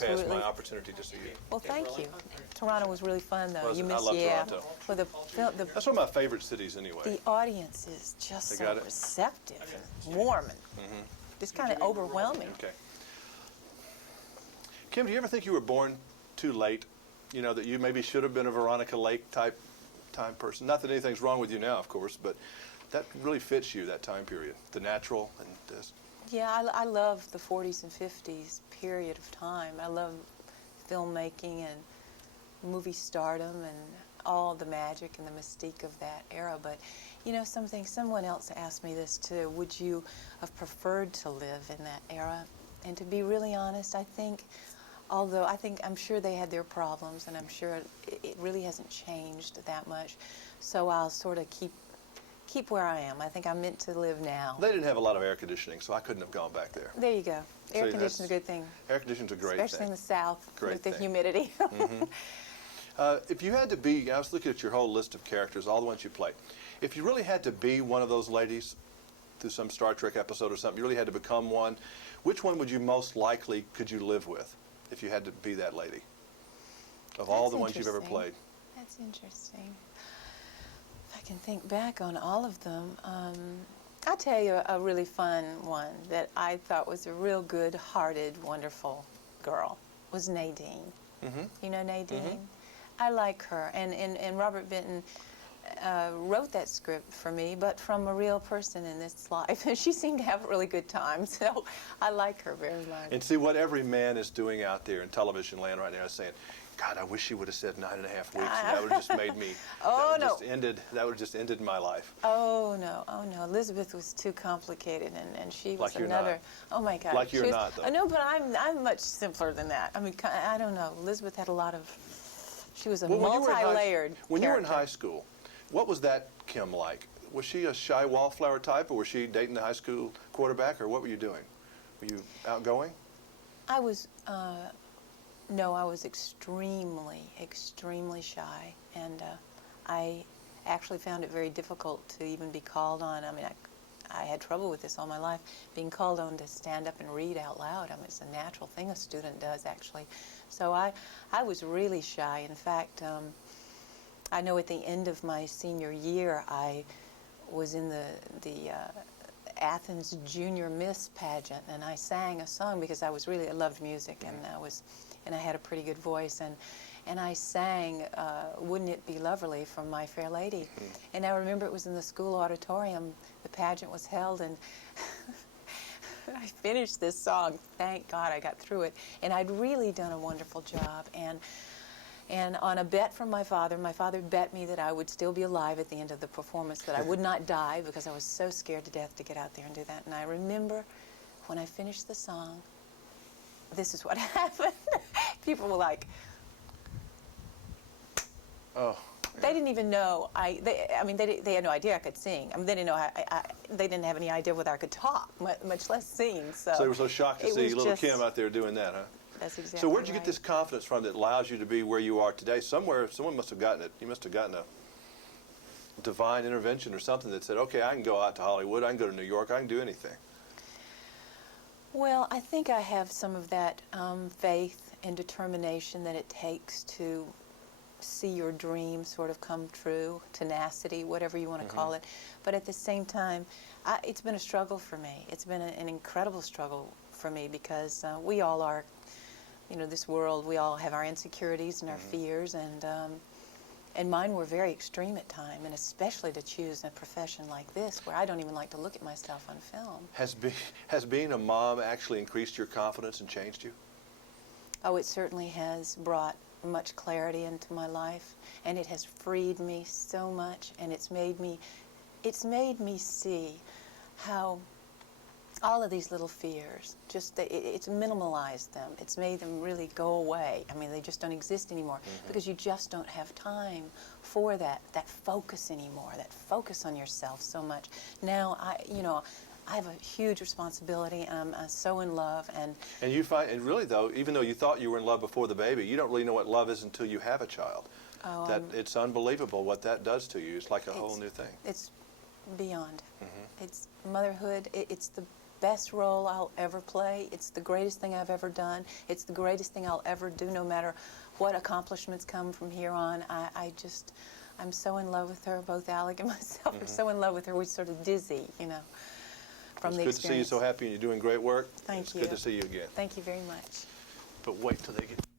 pass really... my opportunity to see you. Well, thank you. Toronto was really fun, though. Was You it? I missed, love yeah. Toronto. Well, That's one of my favorite cities anyway. the audience is just They so got it? receptive and warm and just kind of overwhelming. Okay. Kim, do you ever think you were born too late? You know, that you maybe should have been a Veronica Lake type person? Not that anything's wrong with you now, of course, but that really fits you, that time period, the natural and this. Yeah, I love the 40s and 50s period of time. I love filmmaking and movie stardom and all the magic and the mystique of that era. But, you know, someone else asked me this too. Would you have preferred to live in that era? And to be really honest, I think, although I'm sure they had their problems, and I'm sure it really hasn't changed that much. So I'll sort of keep where I am. I think I'm meant to live now. They didn't have a lot of air conditioning, so I couldn't have gone back there. There you go. Air conditioning's a good thing. Air conditioning's a great thing. Especially in the South with the thing. humidity. If you had to be, I was looking at your whole list of characters, all the ones you played. If you really had to be one of those ladies through some Star Trek episode or something, you really had to become one, which one would you most likely could you live with if you had to be that lady? Of all the ones you've ever played. That's interesting. If I can think back on all of them, I'll tell you a really fun one that I thought was a real good-hearted, wonderful girl, was Nadine. You know Nadine? I like her, and Robert Benton wrote that script for me, but from a real person in this life. And she seemed to have a really good time, so I like her very much. And see what every man is doing out there in television land right now is saying, God, I wish she would have said 9.5 weeks, and that would have just made me, that would have just ended my life. Oh no, Elizabeth was too complicated, and she was like another, oh my God. Like you're not, though. No, but I'm much simpler than that. I mean, I don't know, Elizabeth had a lot of, she was a multi-layered When you were in high school, what was that Kim like? Was she a shy wallflower type, or was she dating the high school quarterback, or what were you doing? Were you outgoing? I was, no, I was extremely, extremely shy, and I actually found it very difficult to even be called on. I mean, I had trouble with this all my life, being called on to stand up and read out loud. I mean, it's a natural thing a student does, actually. So I was really shy. In fact, I know at the end of my senior year, I was in the Athens Junior Miss pageant, and I sang a song because I loved music, and I had a pretty good voice, and I sang Wouldn't It Be Lovely from My Fair Lady. And I remember it was in the school auditorium, the pageant was held, and I finished this song. Thank God I got through it. And I'd really done a wonderful job. And on a bet from my father bet me that I would still be alive at the end of the performance, that I would not die, because I was so scared to death to get out there and do that. And I remember when I finished the song, this is what happened. People were like, oh. They didn't even know, they had no idea I could sing. I mean, they didn't know, they didn't have any idea whether I could talk, much less sing. So they were so shocked to see little Kim out there doing that, huh? That's exactly So where'd you right. get this confidence from that allows you to be where you are today? Somewhere, someone must have gotten it. You must have gotten a divine intervention or something that said, okay, I can go out to Hollywood, I can go to New York, I can do anything. Well, I think I have some of that faith and determination that it takes to see your dream sort of come true, tenacity, whatever you want to call it. But at the same time, it's been a struggle for me. It's been an incredible struggle for me, because we all are, you know, this world, we all have our insecurities and our fears, and mine were very extreme at times, and especially to choose a profession like this, where I don't even like to look at myself on film. Has being a mom actually increased your confidence and changed you? Oh, it certainly has brought much clarity into my life, and it has freed me so much, and it's made me see how all of these little fears, it's minimalized them. It's made them really go away. I mean, they just don't exist anymore, because you just don't have time for that focus anymore, that focus on yourself so much. Now, I have a huge responsibility, and I'm so in love. And you find, and really though, even though you thought you were in love before the baby, you don't really know what love is until you have a child. Oh, it's unbelievable what that does to you. It's like a whole new thing. It's beyond. It's motherhood. It's the best role I'll ever play. It's the greatest thing I've ever done. It's the greatest thing I'll ever do, no matter what accomplishments come from here on. I'm so in love with her. Both Alec and myself are so in love with her. We're sort of dizzy, you know, from the experience. It's good to see you so happy and you're doing great work. Thank you. It's good to see you again. Thank you very much. But wait till they get...